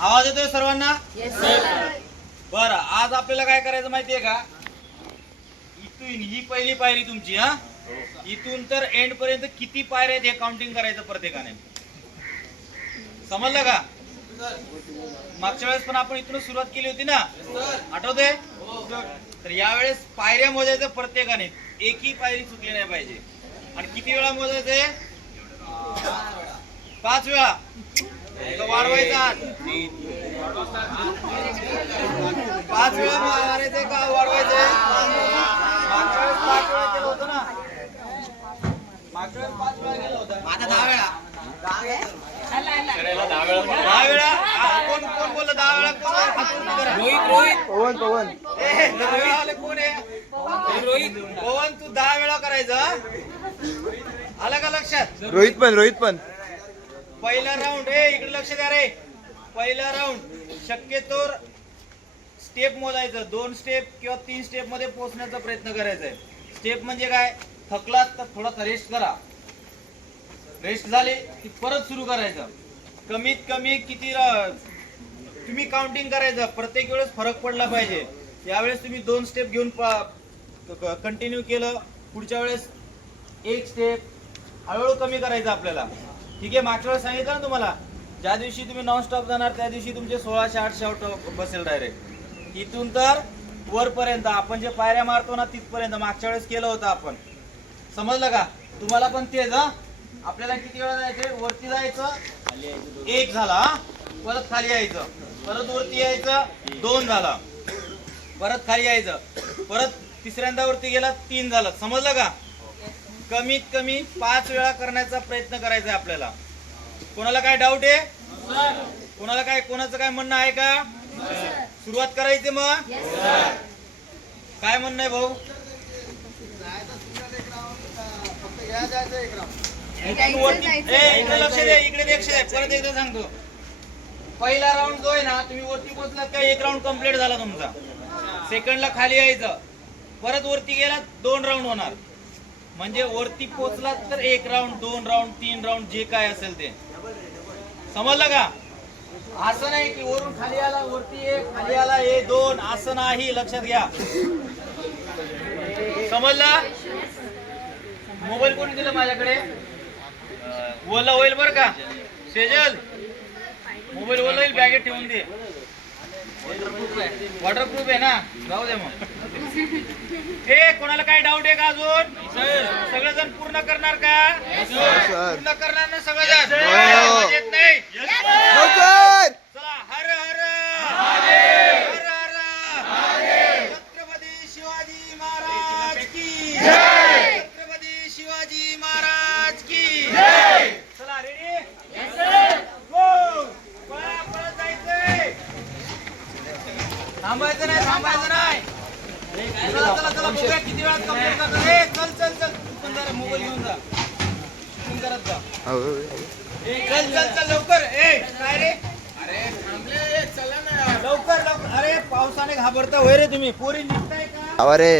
आवाज येतोय सर्वांना? बरं आज आपल्याला काय करायचं माहितीये का? इथून ही पहिली पायरी तुमची हा? इथून तर एंड पर्यंत किती पायऱ्या आहेत हे काउंटिंग करायचं प्रत्येकाने? समजलं का? मागच्या वेळेस पण आपण इथून सुरुवात केली होती ना? आठवते तर यावेळेस पायऱ्या मोजायचं प्रत्येकाने. एकही पायरी चुकली नाही पाहिजे. आणि किती वेळा मोजायचे पाच वेळा. वाढवायचा. पाच वेळा मारायचे का? वाढवायचे. मागच्या वेळेस पाच वेळा केलं होतं ना. मागच्या वेळेस पाच वेळा केलं होतं. आता दहा वेळा. दहा वेळा? कोण कोण बोललं दहा वेळा? कोण आहे? हात वर करा. पवन पवन ए, दहा वेळा आले कोण आहे? पवन तू दहा वेळा करायचं? आलं का लक्षात? रोहित पण रोहित पण. पहिला राऊंड ए इकडे लक्ष द्या रे. पहिला राऊंड शक्यतोर स्टेप मोजायचं. दोन स्टेप किंवा तीन स्टेपमध्ये पोहोचण्याचा प्रयत्न करायचा आहे. स्टेप म्हणजे काय? थकलात तर थोडासा रेस्ट करा. रेस्ट झाली की परत सुरू करायचं. कमीत कमी किती रा- तुम्ही काउंटिंग करायचं. प्रत्येक वेळेस फरक पडला पाहिजे. यावेळेस तुम्ही दोन स्टेप घेऊन कंटिन्यू केलं. पुढच्या वेळेस एक स्टेप हळूहळू कमी करायचं आपल्याला. ठीक आहे मागच्या वेळेस सांगितलं ना तुम्हाला ज्या दिवशी तुम्ही नॉन स्टॉप जाणार त्या दिवशी तुमचे सोळाशे आठशे आउट बसेल डायरेक्ट इथून तर वरपर्यंत आपण जे पायऱ्या मारतो ना तिथपर्यंत मागच्या वेळेस केलं होतं आपण. समजलं का? तुम्हाला पण तेच हा? आपल्याला किती वेळा जायचं वरती जायचं एक झाला परत खाली यायचं. परत वरती यायचं दोन झाला. परत खाली यायचं. परत तिसऱ्यांदा वरती गेला तीन झालं. समजलं का? कमीत कमी पाच वेळा करण्याचा प्रयत्न करायचा आहे आपल्याला. कोणाला काय डाऊट आहे? कोणाला काय कोणाचं काय म्हणणं आहे का? सुरुवात करायची मग? काय म्हणणं आहे भाऊ? लक्ष द्या इकडे लक्ष द्या परत एकदा सांगतो. पहिला राऊंड जो आहे ना तुम्ही वरती पोहोचलात का? एक राऊंड कंप्लीट झाला तुमचा. सेकंडला खाली यायचं. परत वरती गेलात दोन राऊंड होणार. म्हणजे वरती पोचलात तर एक राऊंड दोन राऊंड तीन राऊंड जे काय असेल ते. समजलं का? असं नाही की वरून खाली आला वरती एक खाली आला हे दोन असं नाही. लक्षात घ्या. समजला? मोबाईल कोणी दिला माझ्याकडे? ओला होईल बर का? सेजल मोबाईल ओला होईल बॅगेत ठेवून दे. वॉटरप्रूफ आहे ना? जाऊ दे मग. ए कोणाला काय डाऊट आहे का अजून? सगळेजण पूर्ण करणार का? सर पूर्ण करणार ना सगळेजण? हो. आवाज येत नाही? लवकर चला हर हर. हर हर. छत्रपती शिवाजी महाराज की. छत्रपती शिवाजी महाराज की. चला रेडी गो पळा पळत जायचंय. थांबायचं नाही थांबायचं नाही. चला चला चला बघूया किती वेळात कंप्लीट करतो ए चल चल चल. तू पण जरा मोबाईल घेऊन जा. करत हो, चल चल चल लवकर. ए काय रे? लवकर लवकर. अरे पावसाने घाबरता होय रे तुम्ही. पोरी निघताय का? अरे